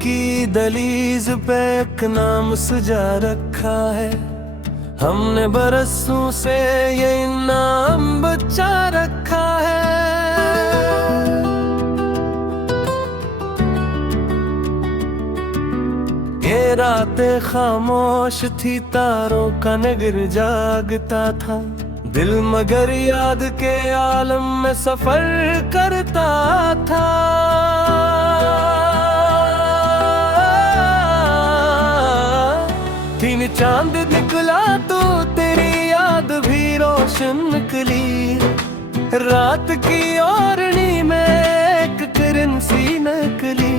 की दलीज पे एक नाम सजा रखा है। हमने बरसों से ये नाम बचा रखा है। ये रातें खामोश थी, तारों का नगर जागता था। दिल मगर याद के आलम में सफर करता था। तीन चांद निकला तो तेरी याद भी रोशन निकली। रात की ओढ़नी में एक किरण सी निकली।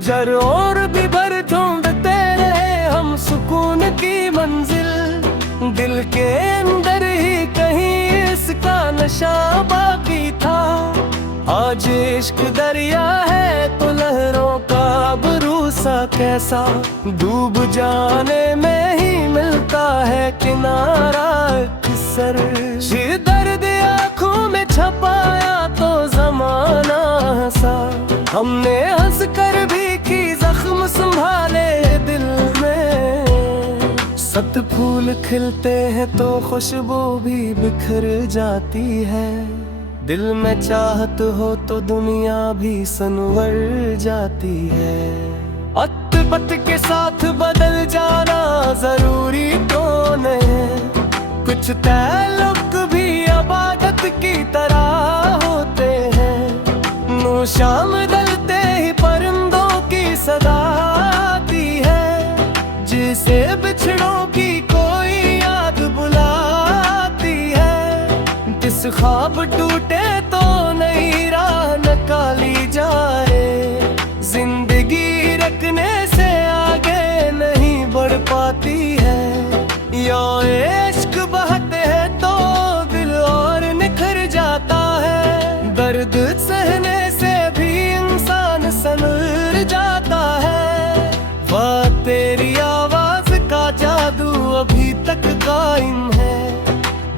जर और भी भर ढूंढते रहे हम सुकून की मंजिल। दिल के अंदर ही कहीं इसका नशा बाकी था। आज इश्क दरिया है तो लहरों का भरोसा कैसा। डूब जाने में ही मिलता है किनारा अक्सर। ये दर्द आँखों में छपाया तो जमाना हंसा। हमने हंस कर भी की जख्म संभाले दिल में। सत फूल खिलते हैं तो खुशबू भी बिखर जाती है। दिल में चाहत हो तो दुनिया भी संवर जाती है। अत के साथ बदल जाना जरूरी तो नहीं। कुछ ताल्लुक भी इबादत की तरह होते हैं। नो शाम ढलते ही परिंदों की सदा आती है। जिसे बिछड़ों की कोई याद बुलाती है। किस ख्वाब टूटे तो नई राह निकाली जाए। जिंदगी रखने से आगे नहीं बढ़ पाती है। या इश्क बहते हैं तो दिल और निखर जाता है। दर्द सहने से भी इंसान संवर जाता है। वाह तेरी आवाज का जादू अभी तक कायम है।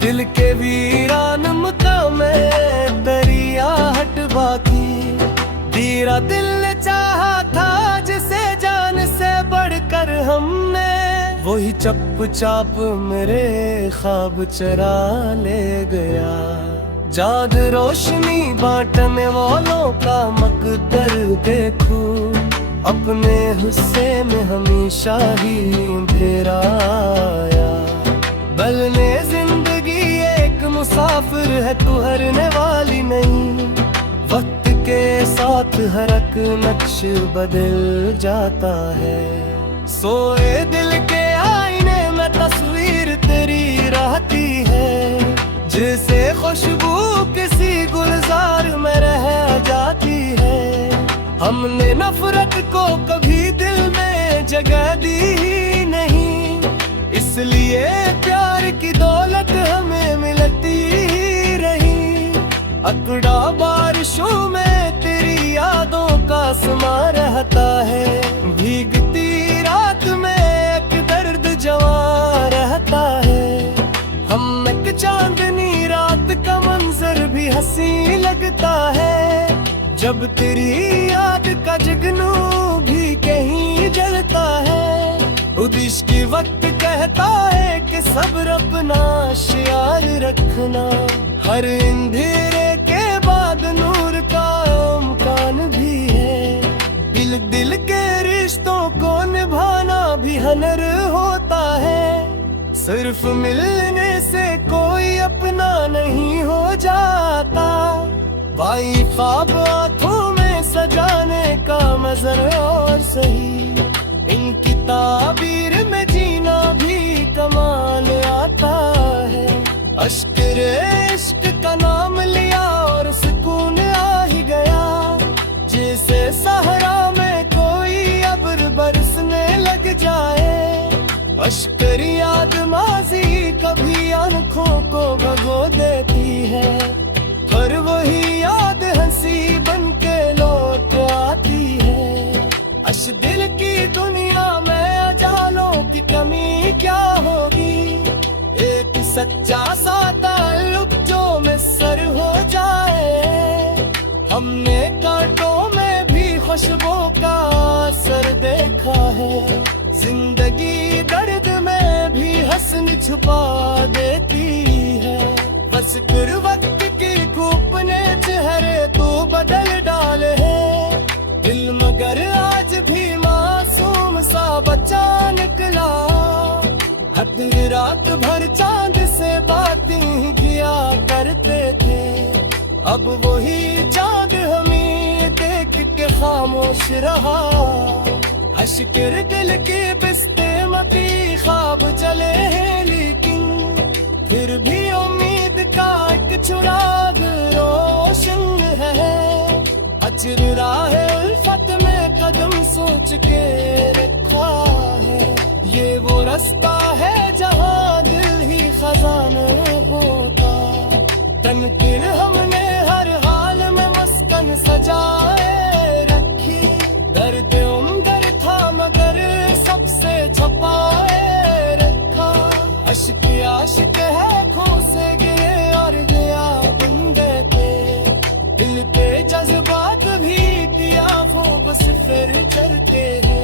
दिल के वीरान मुकाम में दरियाहट बाकी। तेरा दिल ने चाहा था जिसे जान से बढ़कर हमने। वही चप चाप मेरे ख्वाब चरा ले गया। जाद रोशनी बांटने वालों का मकदर देखो। अपने हिस्से में हमेशा ही अंधेरा आया। बलने जिंदगी एक मुसाफिर है तू हरने वाली नहीं। वक्त के साथ हर एक नक्श बदल जाता है। सोए दिल के आईने में तस्वीर तेरी रहती है। जैसे खुशबू किसी गुलजार में रह जाती है। हमने नफरत को कभी दिल में जगह दी ही नहीं। इसलिए प्यार की दौलत हमें मिलती ही रही। अकड़ा बारिशों में तेरी यादों का समा रहता है। भीगती रात में एक दर्द जवा रहता है। हम एक चांदनी रात का मंजर भी हंसी लगता है। जब तेरी याद का जगनू भी कहीं जलता है। उदिश के वक्त कहता है कि सब्र अपना शियार रखना। हर अंधेरे के बाद नूर का इम्कान भी है। दिल के रिश्तों को निभाना भी हनर होता है। सिर्फ मिलने से कोई अपना नहीं हो जाता। भाई ख्वाब आँखों में सजाने का मजर और सही। इनकी ताबीर में जीना भी कमाल आता है। अश्क इश्क का नाम लिया और सुकून आ ही गया। जैसे सहरा में कोई अब्र बरसने लग जाए। अश्क याद माजी कभी आँखों को भगो देती है। पर वही याद हंसी बन के लौट आती है। अश दिल की दुनिया में अजालों की कमी क्या होगी। एक सच्चा सा ताल्लुक जो मिसर हो जाए। हमने कांटों में भी खुशबू का असर छुपा देती है। बस फिर वक्त की कूप ने चेहरे तो बदल डाले हैं। दिल मगर आज भी मासूम सा बच्चा निकला। हर रात भर चांद से बातें किया करते थे। अब वही चांद हमें देख के खामोश रहा। अश्किर दिल के बिस्ते मती ख्वाब जले हैं, लेकिन फिर भी उम्मीद का एक चिराग रोशन है। अचर राह उल्फत में कदम सोच के रखा है। ये वो रास्ता है जहाँ दिल ही खजाना होता। तनकीर हमने हर हाल में मस्कन सजाए रखी। दर्द उमगर था मगर सबसे छुपाए रखा। अश्क आशिक है खो से गिरे और गया बन गए। दिल पे जज्बात भी किया खूब सिफर चढ़ते हैं।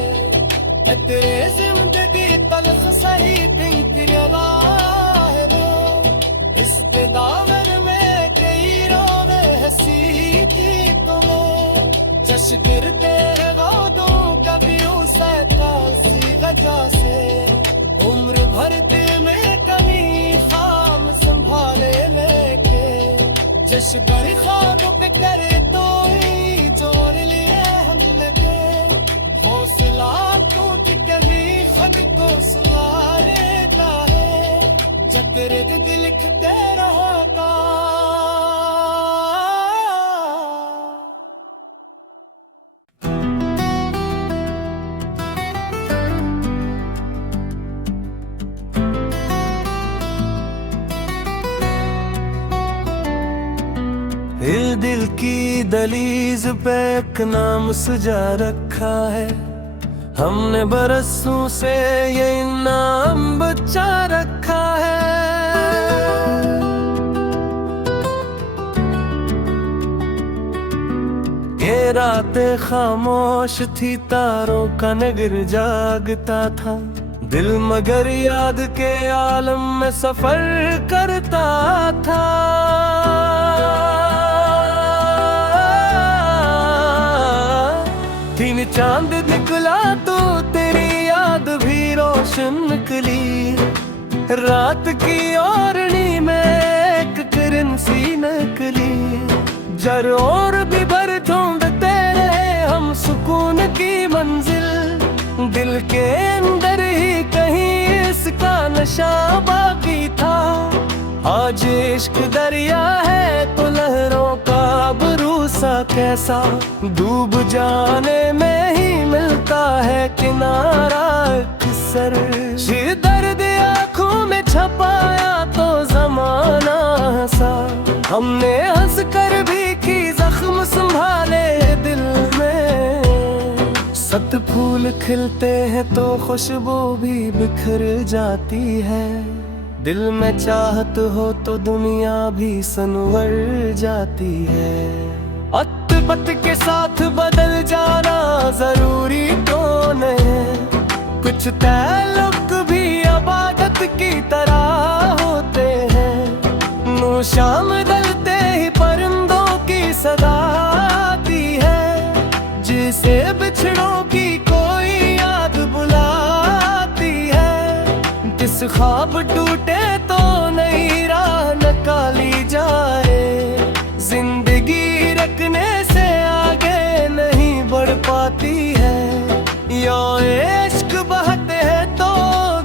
तेरे जिंदगी तलख सही तेरा है। इस पे दामन में कई रोने हंसी थी तुम्हें। जश गिरते वादों कभी उस सी वजह से। उम्र भर दिल में कमी खाम संभाले लेके। जश गर खादों पे करे तो ही जोड़ लिए हमने थे। हौसला टूट कभी खुद को संवारता है। चक्कर दिल लिखते रहता। दिल की दलीज पे एक नाम सजा रखा है। हमने बरसों से ये नाम बचा रखा है। ये रातें खामोश थी, तारों का नगर जागता था। दिल मगर याद के आलम में सफर करता था। दिन चांद निकला तो तेरी याद भी रोशन निकली। रात की ओढ़नी में एक किरण सी निकली। जर और भी भर ढूंढते रहे हम सुकून की मंजिल। दिल के अंदर ही कहीं इसका नशा बाकी था। आज इश्क दरिया है तो लहरों का भरोसा कैसा। डूब जाने में ही मिलता है किनारा अक्सर। ये दर्द आँखों में छपाया तो जमाना हंसा। हमने हंस कर भी की जख्म संभाले दिल में। सत फूल खिलते हैं तो खुशबू भी बिखर जाती है। दिल में चाहत हो तो दुनिया भी संवर जाती है। अत के साथ बदल जाना जरूरी तो नहीं। कुछ ताल्लुक भी इबादत की तरह होते हैं। नो शाम ढलते ही परिंदों की सदा आती है। जिसे बिछड़ों की कोई याद बुलाती है। किस ख्वाब टूटे तो नई राह निकाली जाए। जिंदगी रखने से आगे नहीं बढ़ पाती है। या इश्क बहते हैं तो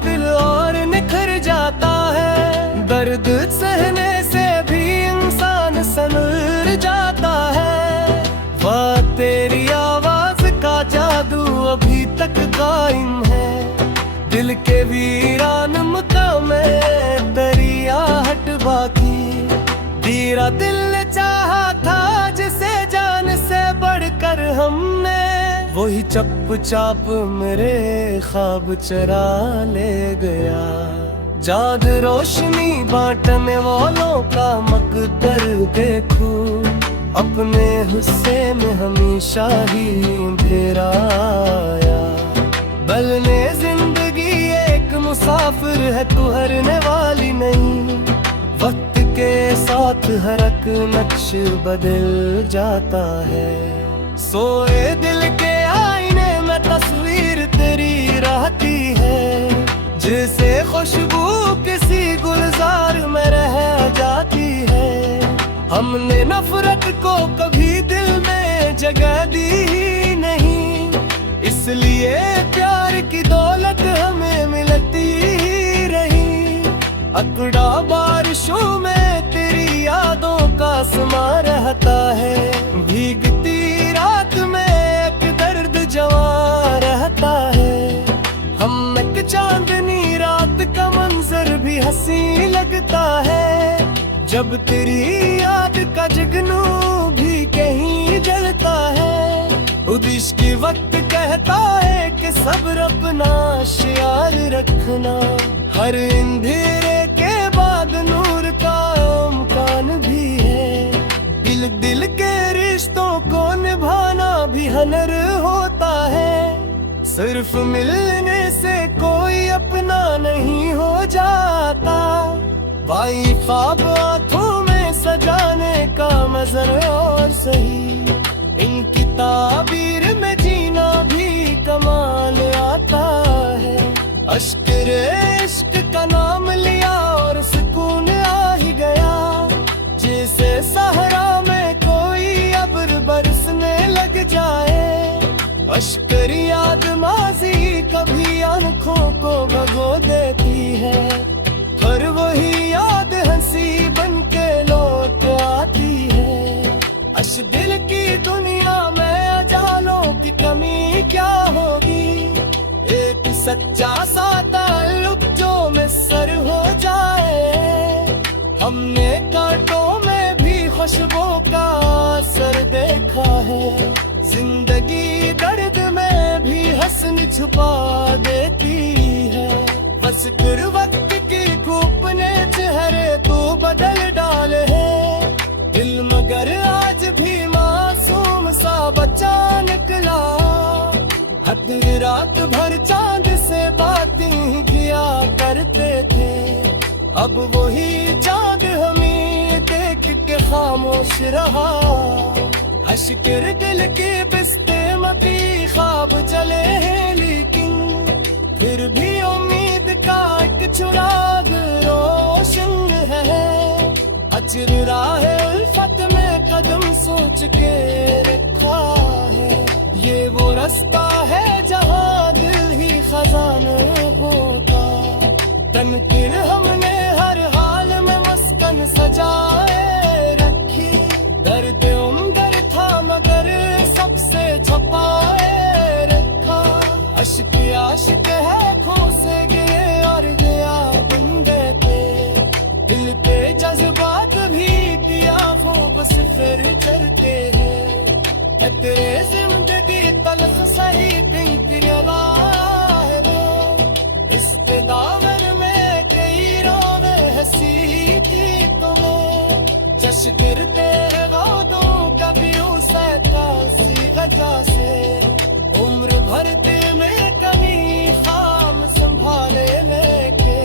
दिल और निखर जाता है। दर्द सहने से भी इंसान संवर जाता है। वाह तेरी आवाज का जादू अभी तक कायम है। दिल के वीरान मुकाम में दरियाहट बाकी। तेरा दिल चाहा था जिसे जान से बढ़कर हमने। वही चप चाप मेरे ख्वाब चरा ले गया। चाँद रोशनी बांटने वालों का मकदर देखो। अपने हिस्से में हमेशा ही अंधेरा आया। बल ने जिंदगी एक मुसाफिर है तू, हरने वाली नहीं। वक्त के साथ हर एक नक्श बदल जाता है। सोए दिल के आईने में तस्वीर तेरी रहती है, जैसे खुशबू किसी गुलजार में रह जाती है। हमने नफरत को कभी दिल में जगह दी ही नहीं, इसलिए प्यार की दौलत हमें मिलती ही रही। अकड़ा बारिशों में तेरी यादों का समा रहता है, भीगती रात में एक दर्द जवा रहता है। हम एक चांदनी रात का मंजर भी हंसी लगता है, जब तेरी याद का जगनू भी कहीं जलता है। उदिश की वक्त कहता है कि सब्र अपना शियार रखना, हर अंधेरे के बाद नूर का इम्कान भी है। दिल दिल के रिश्तों को निभाना भी हुनर होता है, सिर्फ मिलने से कोई अपना नहीं हो जाता। बाई ख्वाब आँखों में सजाने का मज़र और सही, इनकी ताबीर में जीना भी कमाल आता है। अश्क-ए इश्क का नाम लिया और सुकून आ ही गया, जैसे सहरा में कोई अब्र बरसने लग जाए। अश्क याद माजी कभी आँखों को भगो देती है, पर वही याद हंसी बन के लौट आती है। अश दिल की दुनिया में अजालों की कमी क्या होगी, एक सच्चा सा ताल्लुक जो मिसर हो जाए। हमने कांटों में भी खुशबू का असर देखा है, जिंदगी दर्द में भी हंसन छुपा देती है। बस फिर वक्त की खूब ने चेहरे तू बदल डाले है, दिल मगर आज भी मासूम सा बच्चा निकला। हर रात भर चांद से बातें किया करते थे, अब वही चांद हमें देख के खामोश रहा। अश्कर दिल के बिस्ते मती ख्वाब चले हैं, लेकिन फिर भी उम्मीद का एक चिराग रोशन है। अजर राह उल्फत में कदम सोच के रखा है, ये वो रास्ता है जहाँ दिल ही खजाना होता। तमकीन हमने हर हाल में मस्कन सजाए रखी, दर्द उम्र था मगर सबसे छुपाए रखा। अश्क आशिक है खो से गए और गया बंदे पे, दिल पे जज्बात भी किया खूब से फिर चलते हैं। तेरे जिंदगी तलख सही पिंक है वो, इस पे दावर में कई रोने हंसी की तुम्हें। जश गिरते वादों कभी उसे कासी वजह से, उम्र भरते में कमी खाम संभाले लेके।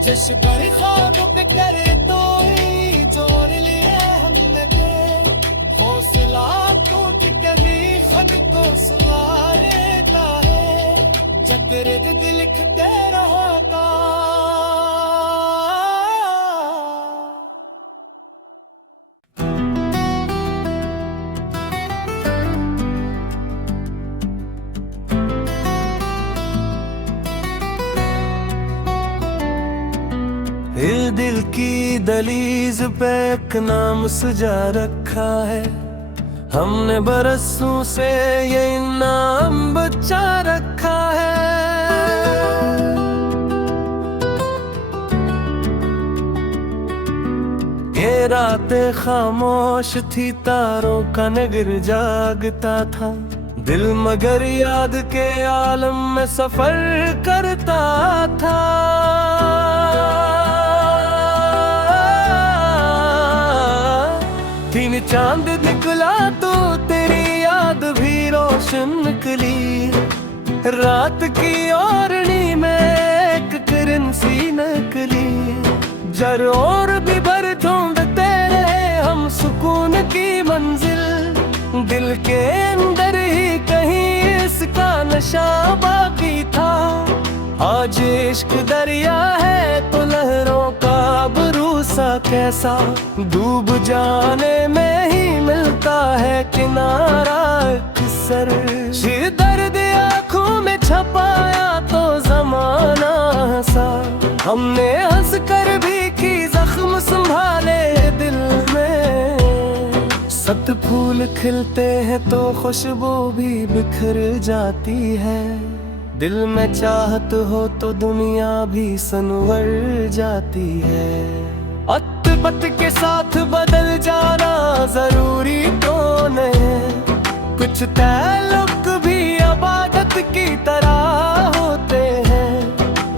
जश भर ख्वाब पे करे तो ही जोड़ लिए हमने थे, हौसला टूट कभी खुद को संभालेता है। चक्कर दिल लिखते रहा था। दिल की दलीज पे एक नाम सजा रखा है, हमने बरसों से ये नाम बचा रखा है। ये रातें खामोश थी, तारों का नगर जागता था, दिल मगर याद के आलम में सफर करता था। तीन चांद निकला तो तेरी याद भी रोशन निकली, रात की ओढ़नी में एक हर ओर भी भर ढूंढते रहे हम सुकून की मंजिल। दिल के अंदर ही कहीं इसका नशा बाकी था। आज इश्क दरिया है तो लहरों का भरोसा कैसा, डूब जाने में ही मिलता है किनारा अक्सर। ये दर्द आँखों में छपाया तो जमाना हंसा, हमने हंस कर भी की जख्म संभाले दिल में। सत फूल खिलते हैं तो खुशबू भी बिखर जाती है। दिल में चाहत हो तो दुनिया भी संवर जाती है। अत के साथ बदल जाना जरूरी तो नहीं, कुछ ताल्लुक भी इबादत की तरह होते हैं।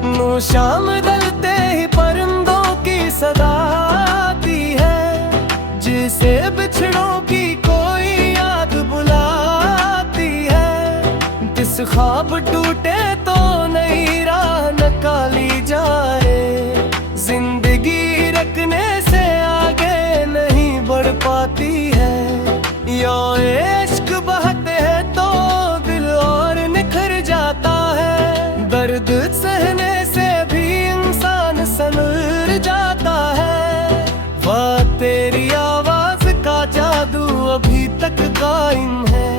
नो शाम ढलते ही परिंदों की सदा आती है, जिसे बिछड़ों की कोई याद बुलाती है। जिस ख्वाब टूटे तो नई राह निकाली जाए, जिंदगी रखने से आगे नहीं बढ़ पाती है। या इश्क बहते हैं तो दिल और निखर जाता है, दर्द सहने से भी इंसान संवर जाता है। वाह तेरी आवाज का जादू अभी तक कायम है,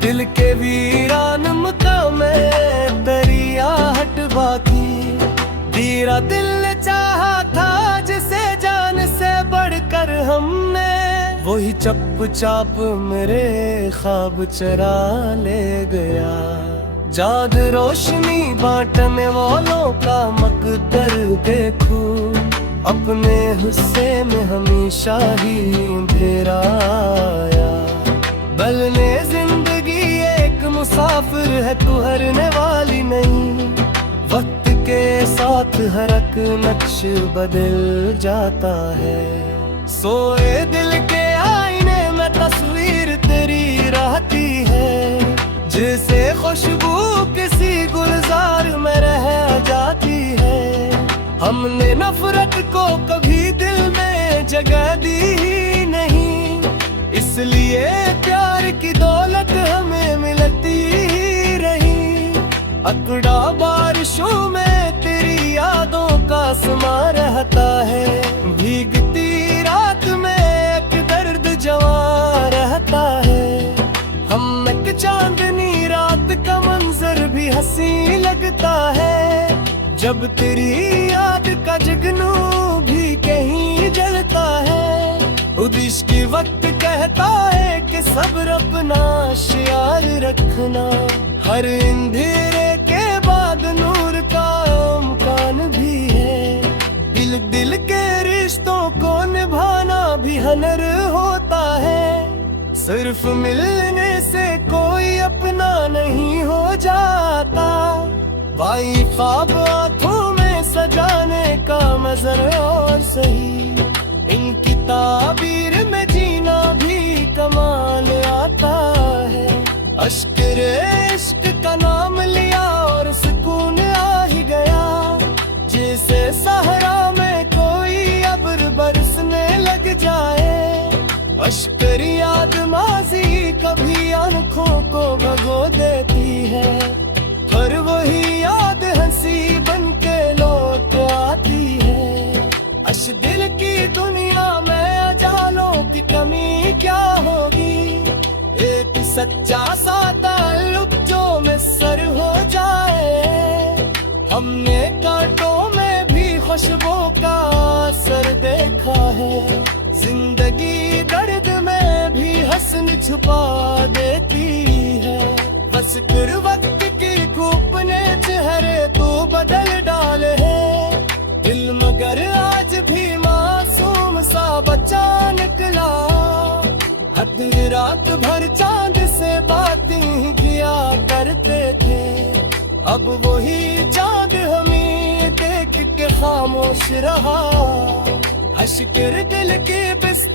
दिल के वीरान मकाम में दरियाहट बाकी। तेरा दिल चाहा था जिसे जान से बढ़कर हमने, वही चप चाप मेरे ख्वाब चरा ले गया। जाद रोशनी बांटने वालों का मकदर देखो, अपने हिस्से में हमेशा ही अंधेरा आया। बलने जिंदगी एक मुसाफिर है तू हरने वाली नहीं, वक्त के साथ हर एक नक्श बदल जाता है। सोए दिल के आईने में तस्वीर तेरी रहती है, जैसे खुशबू किसी गुलजार में रह जाती है। हमने नफरत को कभी दिल में जगह दी ही नहीं, इसलिए प्यार की दौलत हमें मिलती ही रही। अकड़ा बारिशों में तेरी यादों का समा रहता है, भीगती रात में एक दर्द जवा रहता है। हम एक चांदनी रात का मंजर भी हंसी लगता है, जब तेरी याद का जगनू भी कहीं जलता है। उदिश की वक्त कहता है कि सब्र अपना शियार रखना, हर अंधेरे के बाद नूर का इम्कान भी है। दिल के रिश्तों को निभाना भी हनर होता है, सिर्फ मिलने से कोई अपना नहीं हो जाता। भाई ख्वाब आंखों में सजाने का मजर और सही, इनकी ताबीर में जीना भी कमाल आता है। अश्क इश्क का नाम लिया और सुकून आ ही गया, जैसे सहरा में कोई अब्र बरसने लग जाए। अश्क याद माजी कभी आंखों को भगो देती है, पर वही याद हंसी बन के लौट आती है। अश दिल की दुनिया में अजालों की कमी क्या होगी, एक सच्चा सा ताल्लुक जो मिसर हो जाए। हमने कांटों में भी खुशबू का असर देखा है, जिंदगी दर्द में भी हंसन छुपा देती है। बस फिर वक्त की कूप ने चेहरे तो बदल डाले हैं, दिल मगर आज भी मासूम सा बच्चा निकला। हद रात भर चांद से बातें किया करते थे, अब वही चांद हमें देख के खामोश रहा। अश्क दिल के बिस्तर